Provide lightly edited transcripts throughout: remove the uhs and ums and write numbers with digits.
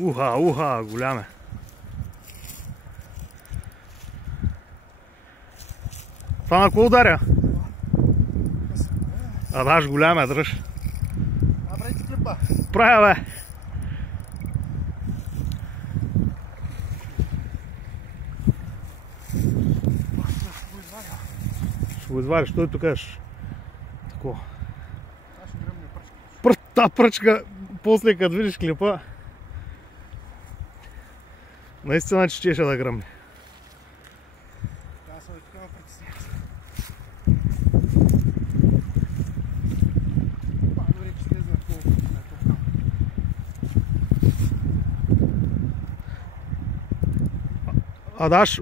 Уха, голяме. Това на кого ударя? А даш голяме, дръж. Абре ти клипа. Правя, бе. Ще го извариш, той тук еш. Тако. Та пръчка, после като видиш клипа, наистина че щеше да гръмне. А даш,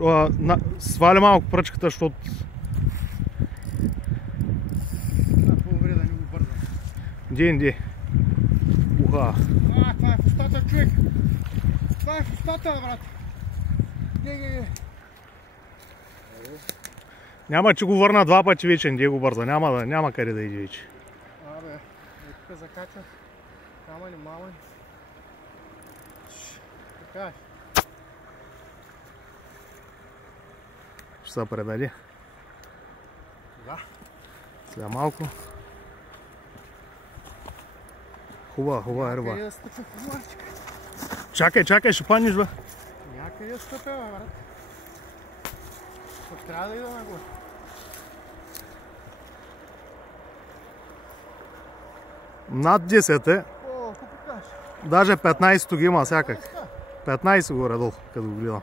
сваля малко пръчката, защото... По-добре да не го бързам. Ди. Уха. Това е в устата, човек. Това е в устата, брат. Не. Няма, че го върна два пъти вече, не го бърза. Няма къде да иде вече. Абе, тук закачах. Няма ли мама? Така е. Ще се предаде. Да. Сега малко. Хубава риба. Някъде да стъпя в млачка. Чакай, ще паднеш, бе. Някъде да стъпя, бе, брат. Пък трябва да ида нагоре. Над 10 е. О, какво покажеш? Даже 15-то ги има всякак. 15 горе-долу, като го гледам.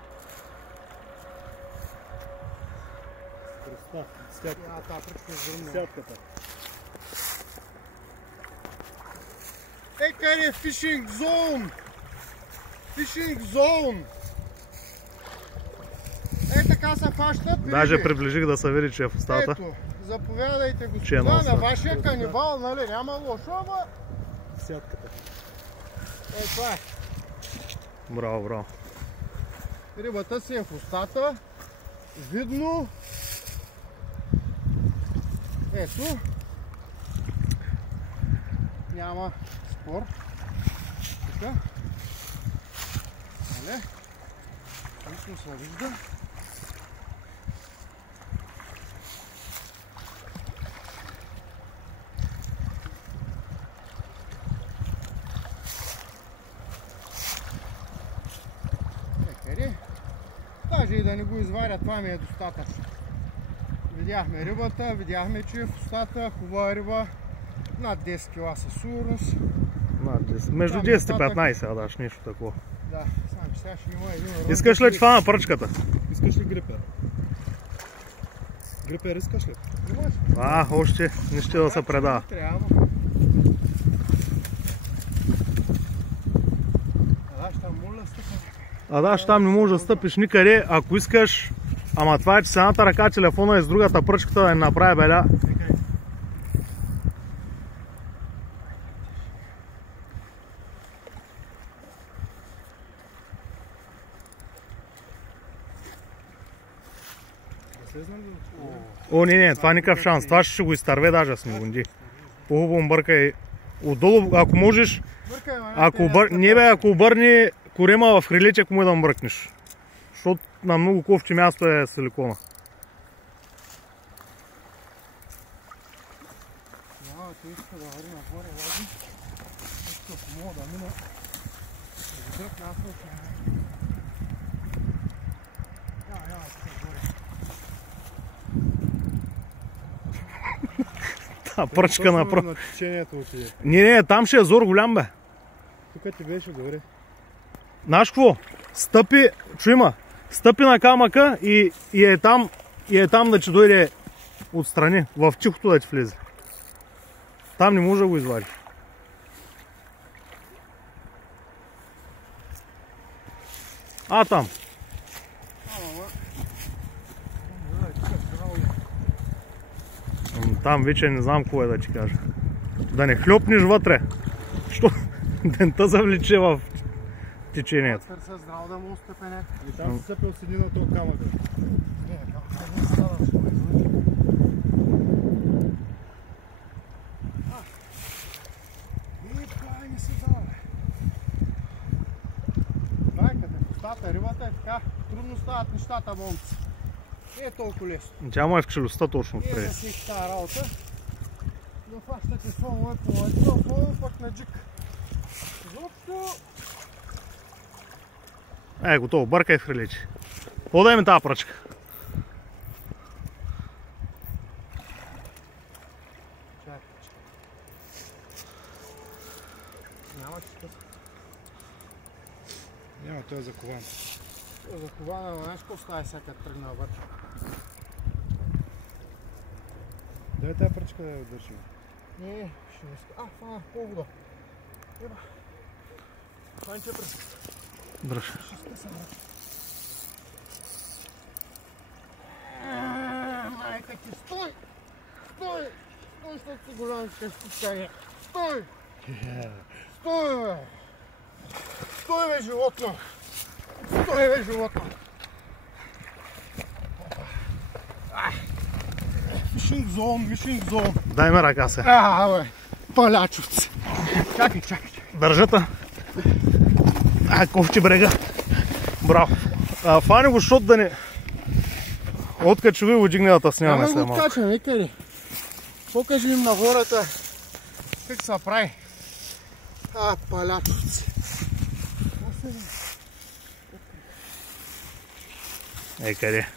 Сятката. Къде е фишинг зон? Фишинг зон! Така се фащат. Даже приближих да се види, че е в устата. Ето, заповядайте Че е господа на на уста. вашия канибал, нали? Няма лошо, ама... Сятката. Това е. Браво. Рибата си е в устата. Видно. Ето. Няма спор. Така. Нали? Лично се вижда. Даже и да не го изваря, това ми е достатъчно. Видяхме рибата, видяхме, че е в устата, хубава риба, над 10 кг със сигурност. Между 10 и 15, а даш нещо такова. Да, знам, че сега ще има един ръст. Искаш ли това на пръчката? Искаш ли грипер? Грипер искаш ли? Още не ще да се предава. А даш, там не можеш да стъпиш никъде, ако искаш, ама това е, че с едната ръка телефона и с другата пръчката да не направи беля. О, не, това никакъв шанс. Това ще го изтърве даже с него. По-хубаво бъркай отдолу, ако можеш. Ако обърне корема в хрилете, ако му да мръкнеш. Защото на много ковче място е силикона. Иска да върви нагоре, лади. Иска, ако мога да мина. Да дръпна аз още. Няма, Та пръчка направо. На течението отиде. Не, там ще е зор голям, бе. Тук ти беше добре. Знаеш какво? Стъпи, чуйма, стъпи на камъка и е там да че дойде отстрани, в тихото да ти влезе. Там не може да го извади. Там. Там вече не знам какво е да ти кажа. Да не хлюпнеш вътре. Що дента завлече в течението. Търся здраво да му остъпе някакъв. И там се съпил седи на този камък. Не, камъка не става да се го излъчи. Това не се дава, бе. е така. Трудно стават нещата, момци. Не е толкова лесно. Тя е в челюстта точно Не е отпред. за всеки тази работа. Да фащате слонове по лъдил, пък на джик. Изобщо... Готово, бъркай в хрилече. Подай ми тази пръчка. Чакай. Няма че къса. Няма, той е закован. За кована, знаеш какво става всяка тръгна вътре? Дай тази пръчка да я удържим. Не, ще не ска... фана, по-вода. Еба. Файн че пръска. Дръж. Ще скъса, брат. Майка ти, стой! Стой! Стой, защото си голям, ще спускай. Стой! Стой, бе! Стой, бе, животно! Стой, бе, животно! Фишинг зон. Дай ме ръка се. Бе! Палячовци! Чакай. Държата. Ковче брега. Браво. Фани го, защото да не... Откачи ви го дигне да снимаме след Няма го малко. откачам, викали. Покажи им на хората как се прави. Палячовци. Къде?